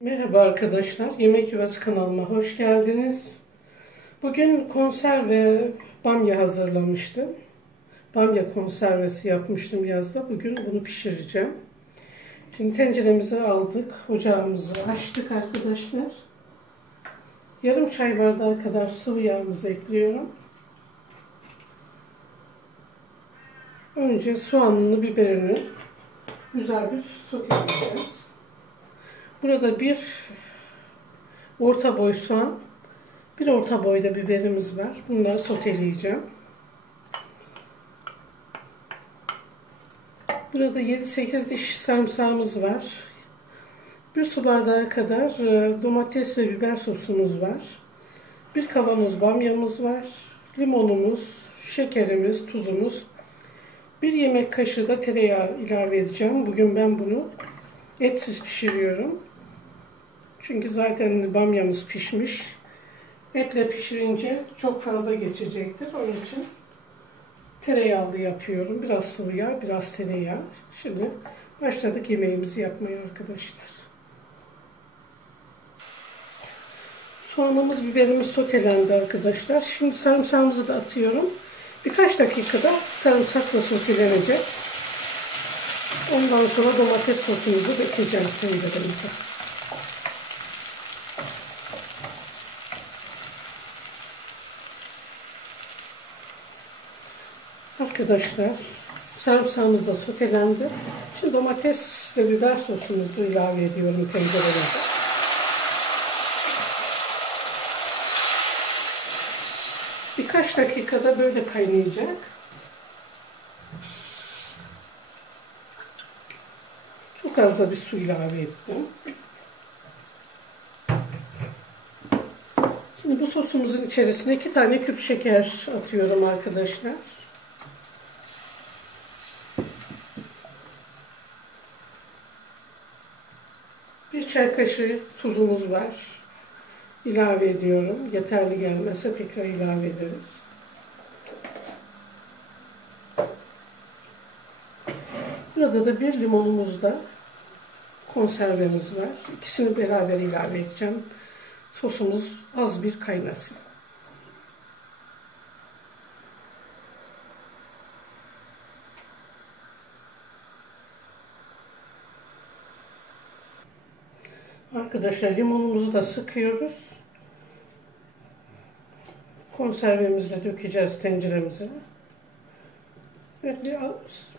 Merhaba arkadaşlar, Yemek Yuvası kanalıma hoş geldiniz. Bugün konserve bamya hazırlamıştım. Bamya konservesi yapmıştım yazda. Bugün bunu pişireceğim. Şimdi tenceremizi aldık, ocağımızı açtık arkadaşlar. Yarım çay bardağı kadar sıvı yağımızı ekliyorum. Önce soğanını, biberini güzel bir soteleyeceğiz. Burada bir orta boy soğan, bir orta boyda biberimiz var. Bunları soteleyeceğim. Burada 7-8 diş sarımsağımız var. Bir su bardağı kadar e, domates ve biber sosumuz var. Bir kavanoz bamyamız var. Limonumuz, şekerimiz, tuzumuz. Bir yemek kaşığı da tereyağı ilave edeceğim. Bugün ben bunu etsiz pişiriyorum. Çünkü zaten bamyamız pişmiş. Etle pişirince çok fazla geçecektir. Onun için tereyağlı yapıyorum. Biraz sıvı yağ, biraz tereyağı. Şimdi başladık yemeğimizi yapmaya arkadaşlar. Soğanımız, biberimiz sotelendi arkadaşlar. Şimdi sarımsağımızı da atıyorum. Birkaç dakikada sarımsakla sotelenecek. Ondan sonra domates sosumuzu dökeceğim tenceremize. Arkadaşlar sarımsağımız da sotelendi. Şimdi domates ve biber sosumuzu ilave ediyorum tenceremize. Birkaç dakikada böyle kaynayacak. Çok az da bir su ilave ettim. Şimdi bu sosumuzun içerisine iki tane küp şeker atıyorum arkadaşlar. Bir çay kaşığı tuzumuz var. İlave ediyorum. Yeterli gelmezse tekrar ilave ederiz. Burada da bir limonumuz da konservemiz var. İkisini beraber ilave edeceğim. Sosumuz az bir kaynasın. Arkadaşlar limonumuzu da sıkıyoruz. Konservemizi de dökeceğiz tenceremize. Ve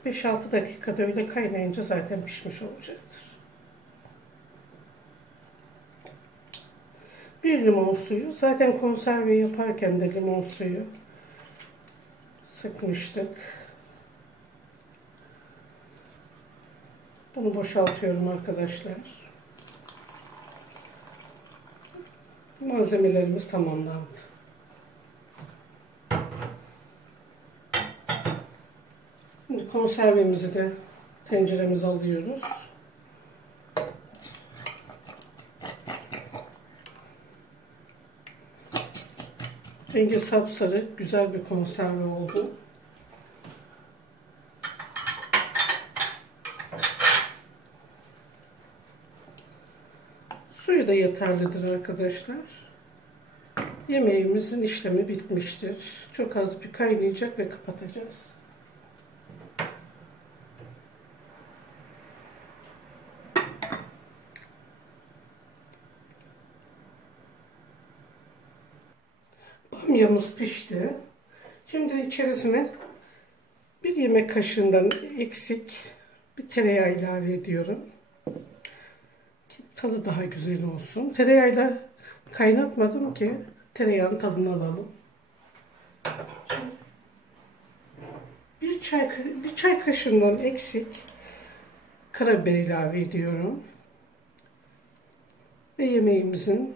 5-6 dakikada öyle kaynayınca zaten pişmiş olacaktır. Bir limon suyu. Zaten konserve yaparken de limon suyu sıkmıştık. Bunu boşaltıyorum arkadaşlar. Malzemelerimiz tamamlandı. Konservemizi de tenceremize alıyoruz. Rengi sapsarı, güzel bir konserve oldu. Suyu da yeterlidir arkadaşlar. Yemeğimizin işlemi bitmiştir. Çok az bir kaynayacak ve kapatacağız. Bamyamız pişti. Şimdi içerisine bir yemek kaşığından eksik bir tereyağı ilave ediyorum. Ki tadı daha güzel olsun. Tereyağıyla kaynatmadım ki tereyağının tadını alalım. Bir çay, bir çay kaşığından eksik karabiber ilave ediyorum. Ve yemeğimizin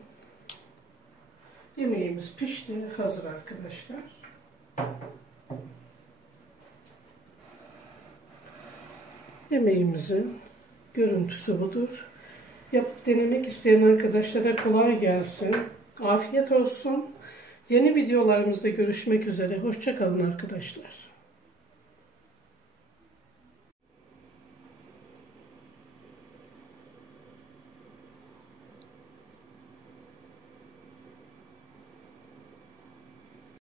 Yemeğimiz pişti. Hazır arkadaşlar. Yemeğimizin görüntüsü budur. Yapıp denemek isteyen arkadaşlara kolay gelsin. Afiyet olsun. Yeni videolarımızda görüşmek üzere. Hoşçakalın arkadaşlar.